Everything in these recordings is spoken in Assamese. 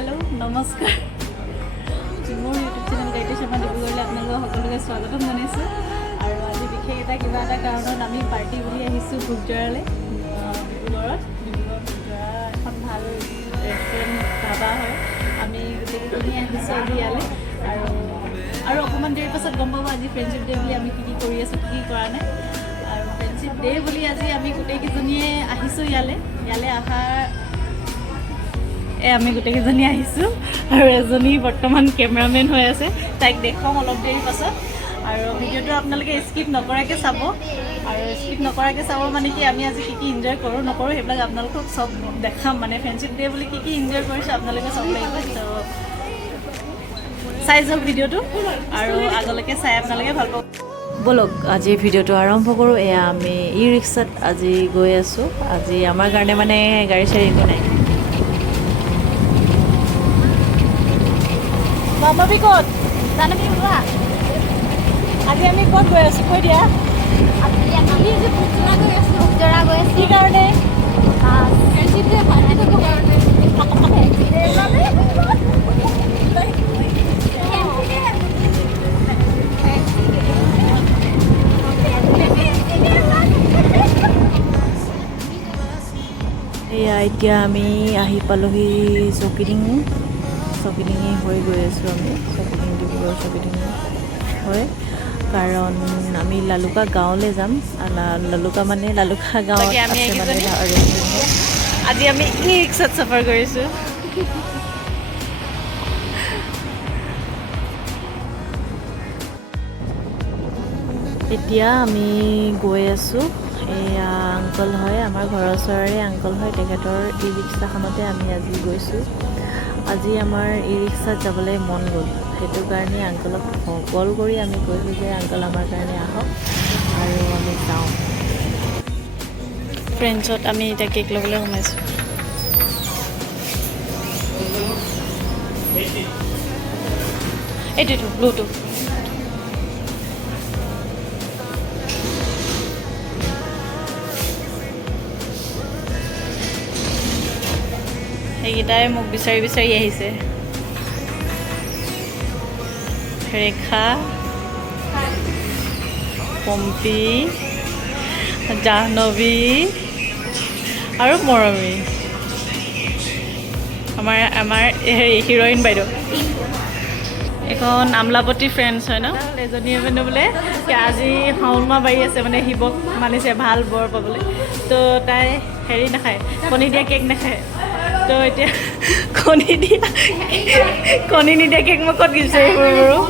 हेलो नमस्कार मोर यूट्यूब चेनेल गायत्री शर्मा डिब्रुगढ़ आपलोक सकलोके स्वागतम जानाइছোঁ और आज विशेष এটা কিবা এটা কাৰণত আমি পাৰ্টি বুলি আহিছোঁ ভোগজৰালৈ ডিব্ৰুগড়ত ভোগজৰা এখন ভাল ৰেষ্টুৰেণ্ট ধাবা হয় আমি গোটেইখিনি আহিছোঁ আজি ইয়ালৈ আৰু অকণমান দেৰি পাছত গম পাব আজি ফ্ৰেণ্ডশ্বিপ ডে বুলি আমি কি কৰি আছোঁ কি কৰা নাই আৰু ফ্ৰেণ্ডশ্বিপ ডে বুলি আজি আমি গোটেইকেইজনীয়ে আহিছোঁ ইয়ালৈ অহাৰ আমি গোটেইকেইজনী আহিছোঁ আৰু এজনী বৰ্তমান কেমেৰামেন হৈ আছে তাইক দেখাম অলপ দেৰি পাছত আৰু ভিডিঅ'টো আপোনালোকে স্কিপ নকৰাকৈ চাব আৰু স্কিপ নকৰাকৈ চাব মানে কি আমি আজি কি এনজয় কৰোঁ নকৰোঁ সেইবিলাক আপোনালোকক চব দেখাম মানে ফ্ৰেণ্ডশ্বিপ ডে বুলি কি এনজয় কৰিছোঁ আপোনালোকে চব লাগিব তো চাই যাওক ভিডিঅ'টো আৰু আগলৈকে চাই আপোনালোকে ভাল পাব বলক আজি ভিডিঅ'টো আৰম্ভ কৰোঁ এয়া আমি ই ৰিক্সাত আজি গৈ আছোঁ আজি আমাৰ কাৰণে মানে গাড়ী চাড়ী একো নাই বাবাবি ক'ত জানবি ওলা আজি আমি ক'ত গৈ আছোঁ কৈ দিয়া আমি যে ভোগজৰা গৈ আছোঁ কি কাৰণে এয়া এতিয়া আমি আহি পালোহি চৌকিডিং হৈ গৈ আছোঁ আমি চৌকিডিং ডিব্ৰুগড় চৌকিডিং হয় কাৰণ আমি লালুকা গাঁৱলৈ যাম লালুকা গাঁৱত আছে মানে আজি আমি ই ৰিক্সাত সফৰ কৰিছোঁ এতিয়া আমি গৈ আছোঁ এয়া আংকল হয় আমাৰ ঘৰৰ ওচৰৰে আংকল হয় তেখেতৰ ই ৰিক্সাখনতে আমি আজি গৈছোঁ আজি আমাৰ ই ৰিক্সাত যাবলৈ মন গ'ল সেইটো কাৰণে আংকলক কল কৰি আমি কৈছোঁ যে আংকল আমাৰ কাৰণে আহক আৰু আমি যাওঁ ফ্ৰেণ্ডছত আমি এতিয়া কেক ল'বলৈ সোমাইছোঁ এইটোতো ব্লুটো সেইকেইটাই মোক বিচাৰি আহিছে ৰেখা পম্পী জাহ্নৱী আৰু মৰমী আমাৰ হিৰইন বাইদেউ এখন আমলাপতি ফ্ৰেণ্ডছ হয় ন এজনীয়ে মানে বোলে আজি শাওণ মাহ বাঢ়ি আছে মানে শিৱক মানিছে ভাল বৰ পাবলৈ তো তাই হেৰি নাখায় কণী দিয়া কেক নাখায় তো এতিয়া কণী নিদিয়া কেক মই ক'ত বিচাৰি ফুৰোঁ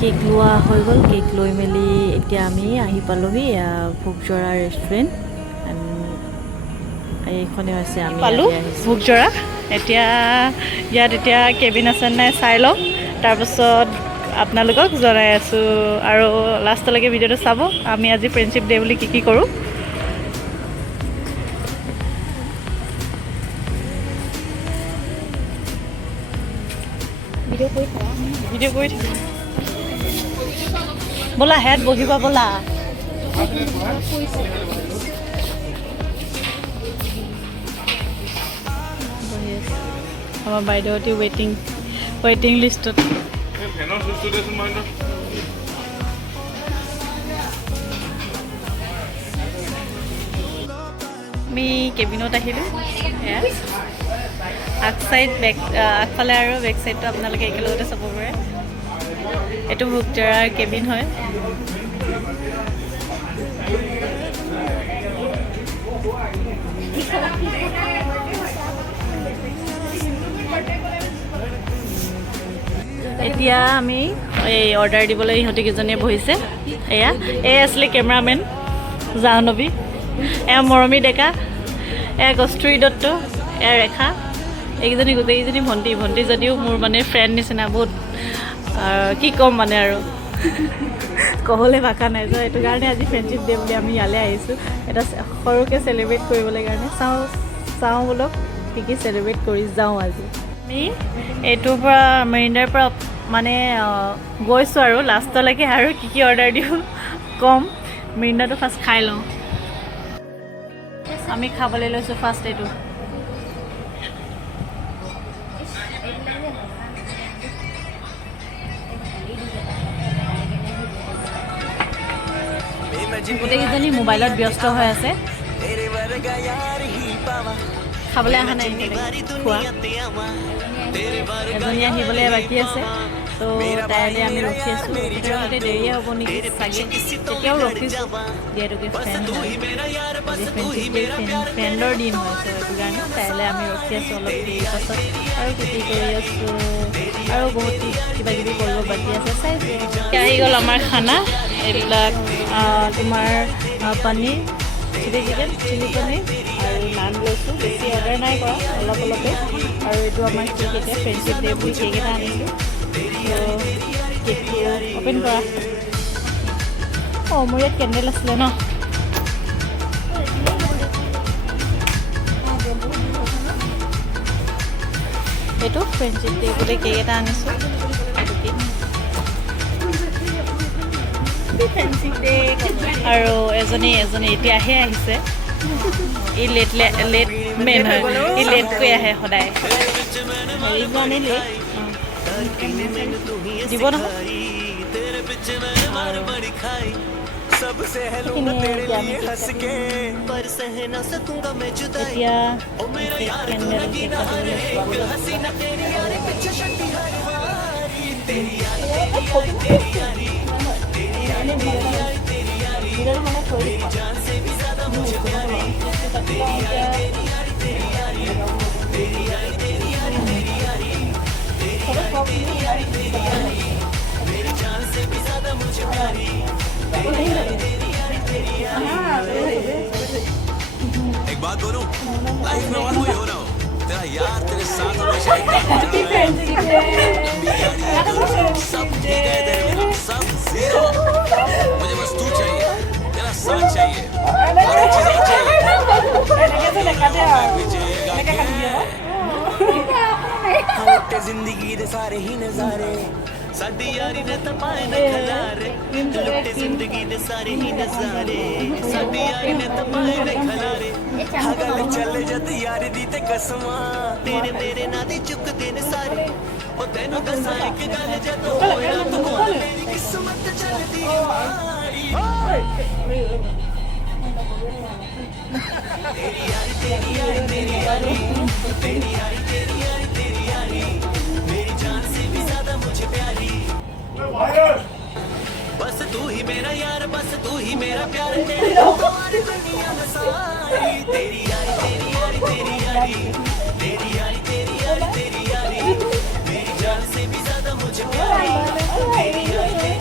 কেক লোৱা হৈ গ'ল কেক লৈ মেলি এতিয়া আমি আহি পালোহি ভোগজৰা ৰেষ্টুৰেণ্ট এইখনে হৈছে আমি পালোঁ ভোগজৰা এতিয়া ইয়াত এতিয়া কেবিন আছে নাই চাই লওঁ তাৰপাছত আপোনালোকক জনাই আছোঁ আৰু লাষ্টলৈকে ভিডিঅ'টো চাব আমি আজি ফ্ৰেণ্ডশ্বিপ ডে বুলি কি কৰোঁ ভিডিঅ' কৰি থাকা ব'লা হেড বহিবা ব'লা আমাৰ বাইদেউহঁতে ৱেইটিং লিষ্টত আমি কেবিনত আহিলোঁ আগফালে আৰু বেক চাইডটো আপোনালোকে একেলগতে চাব পাৰে এইটো ভোগজৰাৰ কেবিন হয় এতিয়া আমি এই অৰ্ডাৰ দিবলৈ ইহঁতিকেইজনীয়ে বহিছে এয়া আছিলে কেমেৰামেন জাহ্নৱী এয়া মৰমী ডেকা এয়া কস্তুৰী দত্ত এয়া ৰেখা এইকেইজনী গোটেইকেইজনী ভণ্টি যদিও মোৰ মানে ফ্ৰেণ্ড নিচিনা বহুত কি ক'ম মানে আৰু ক'বলৈ ভাষা নাই যে এইটো কাৰণে আজি ফ্ৰেণ্ডশ্বিপ ডে বুলি আমি ইয়ালৈ আহিছোঁ এটা সৰুকৈ চেলিব্ৰেট কৰিবলৈ কাৰণে চাওঁ বোলক কি চেলিব্ৰেট কৰি যাওঁ আজি আমি এইটোৰ পৰা মেৰিণ্ডাৰ পৰা মানে গৈছোঁ আৰু লাষ্টলৈকে আৰু কি অৰ্ডাৰ দিওঁ ক'ম মেৰিণ্ডাৰটো ফাৰ্ষ্ট খাই লওঁ আমি খাবলৈ লৈছোঁ ফাৰ্ষ্ট এইটো গোটেইকেইজনী মোবাইলত ব্যস্ত হৈ আছে খাবলৈ অহা নাই খোৱা এজনী আহিবলৈ বাকী আছে তো তাইলৈ আমি ৰখি আছোঁ গোটেই দেৰিয়ে হ'ব নেকি চাগে তেতিয়াও ৰখিছোঁ যিহেতুকে ফ্ৰেণ্ডৰ দিন হয় তো সেইটো কাৰণে তাইলৈ আমি ৰখি আছোঁ অলপ দেৰি পাছত আৰু খেতি কৰি আছোঁ আৰু বহুত কিবা কিবি কৰিব বাকী আছে চাইছোঁ আহি গ'ল আমাৰ খানা এইবিলাক তোমাৰ paneer chilli chicken chilli paneer আৰু নান লৈছোঁ বেছি অৰ্ডাৰ নাই কৰা অলপ অলপে আৰু এইটো আমাৰ কেক এতিয়া ফ্ৰেণ্ডশ্বিপ ডে বুলি কেক এটা আনিছোঁ কেকটো অ'পেন কৰা অঁ মোৰ ইয়াত কেণ্ডেল আছিলে ন এইটো ফ্ৰেণ্ডশ্বিপ ডে বুলি কেক এটা আনিছোঁ আৰু এজনী এতিয়াহে আহিছে ই লেট মেন হয় ই লেটকৈ আহে সদায় হেৰি কাৰণে লেট দিব নহয় এতিয়া एक बात बोलूं लाइफ में और कोई हो ना हो तेरा यार तेरे साथ हमेशा एक सब ठीक है तेरे बिना सब जीरो मुझे बस तू चाहिए तेरा साथ चाहिए और एक चीज और चाहिए जिंदगी दे सारे ही नजारे साडी यारी ने तपाए न खलारे लुटे जिंदगी दे सारे ही नजारे साडी यारी ने तपाए न खलारे हगल चले जद यारी दी ते कसमा तेरे मेरे ना दी चुक देन सारे ओ तेनु दसा एक गल जद होया तू कोल मेरी किस्मत चलदी मारी तेरी यारी तेरी यारी तेरी यारी तेरी यारी तेरी यारी तेरी यारी मेरी जान से भी ज्यादा मुझे प्यारी बस तू ही मेरा यार बस तू ही मेरा प्यार तेरी तुम्हारी दुनिया में सारी तेरी यारी तेरी यारी तेरी यारी तेरी यारी तेरी यारी तेरी यारी मेरी जान से भी ज्यादा मुझे प्यारी तेरी यारी तेरी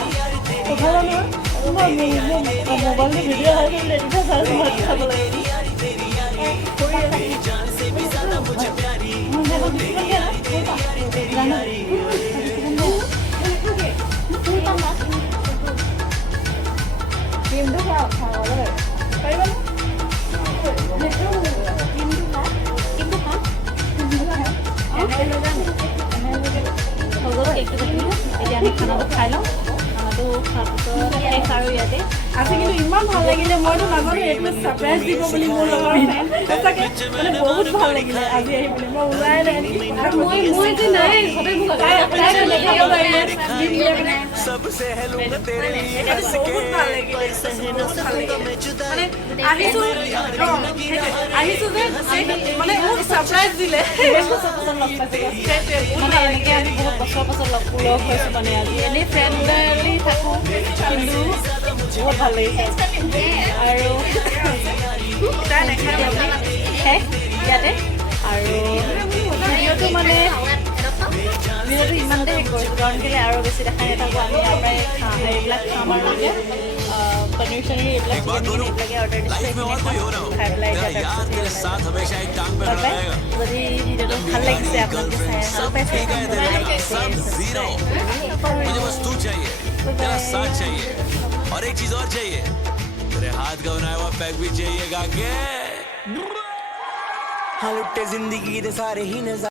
यारी तेरी यारी मेरी जान से भी ज्यादा मुझे प्यारी तेरी यारी तेरी यारी तेरी यारी এতিয়া আমি খানাটো খাই লওঁ খানাটো খোৱাৰ পিছত শেষ আৰু ইয়াতে আজি কিন্তু ইমান ভাল লাগিলে মইতো নাজানো এইটো ছাৰপ্ৰাইজ দিব বুলি মোৰ লগৰ সঁচাকে মানে বহুত ভাল লাগিলে আজি আহি পিনে মই ওলাই নাই আৰু মই যে নাই সদায় মোক सबसे हेलो तेरे लिए हंस के আহিছো যে মানে মোক ছাৰপ্ৰাইজ দিলে মানে এনেকৈ আমি বহুত বছৰ পাছত লগ হৈছোঁ মানে আজি এনেই ফ্ৰেণ্ডলি থাকোঁ কিন্তু বহুত ভাল লাগিছে আৰু শেষ ইয়াতে আৰু ভিডিঅ'টো মানে ভিডিঅ'টো ইমানতে শেষ কৰিছোঁ কাৰণ কেলৈ আৰু বেছি দেখাই নাথাকোঁ আমি ইয়াৰ পৰাই এইবিলাক খাম আৰু যে পনীৰ চনীৰ এইবিলাক চিকেন এইবিলাকে অৰ্ডাৰ দিছোঁ এইখিনি খাই পেলাই এতিয়া যদি ভিডিঅ'টো ভাল লাগিছে আপোনালোকে চাই ভাল পাইছে मुझे बस तू चाहिए तेरा साथ चाहिए और एक चीज और चाहिए तेरे हाथ का बनाया हुआ पैक भी चाहिएगा के हाँ लुट्टे जिंदगी दे सारे ही नज़ारे